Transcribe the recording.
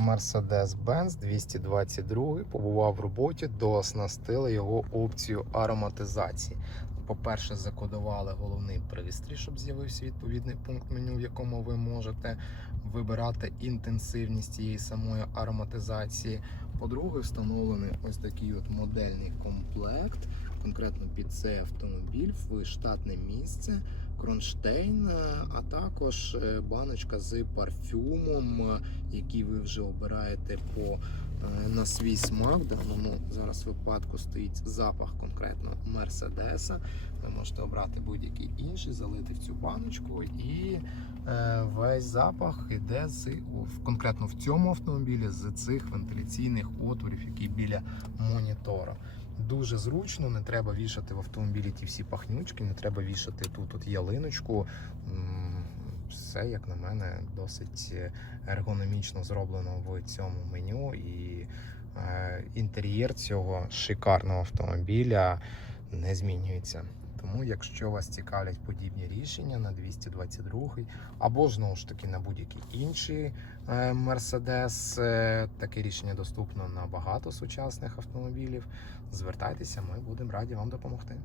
Mercedes-Benz 222 побував в роботі, дооснастили його опцію ароматизації. По-перше, закодували головний пристрій, щоб з'явився відповідний пункт меню, в якому ви можете вибирати інтенсивність цієї самої ароматизації. По-друге, встановлений ось такий от модельний комплект, конкретно під цей автомобіль, в штатне місце, кронштейн, е, а також е, баночка з парфюмом, який ви вже обираєте по е, на свій смак. В даному зараз випадку стоїть запах конкретно Мерседеса. Ви можете обрати будь-який інший, залити в цю баночку, і весь запах йде з конкретно в цьому автомобілі з цих вентиляційних отворів, які біля монітора. Дуже зручно, не треба вішати в автомобілі ті всі пахнючки, не треба вішати тут от ялиночку. Все, як на мене, досить ергономічно зроблено в цьому меню. І е, інтер'єр цього шикарного автомобіля не змінюється. Тому, якщо вас цікавлять подібні рішення на 222 або знову ж таки на будь-який інший е, таке рішення доступно на багато сучасних автомобілів. Звертайтеся, ми будемо раді вам допомогти.